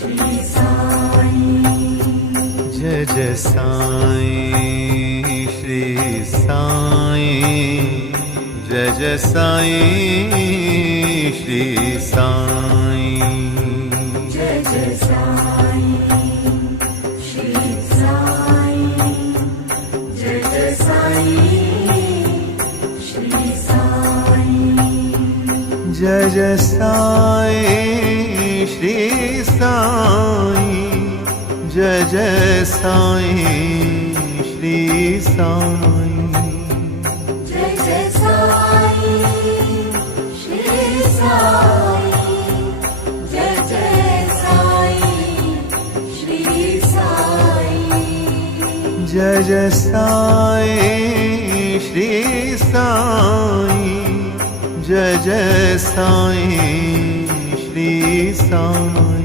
Shri Sai Jai Jai Sai Shri Sai Jai Jai Sai Shri Sai Jai Jai Sai Shri Sai Jai Jai Sai Shri Sai Jai Jai Sai Shri Sai Jai Jai Sai Shri Sai Jai Jai Sai Shri Sai Jai Jai Sai Shri Sai Jai Jai Sai Shri Sai Jai Jai Sai Shri Sai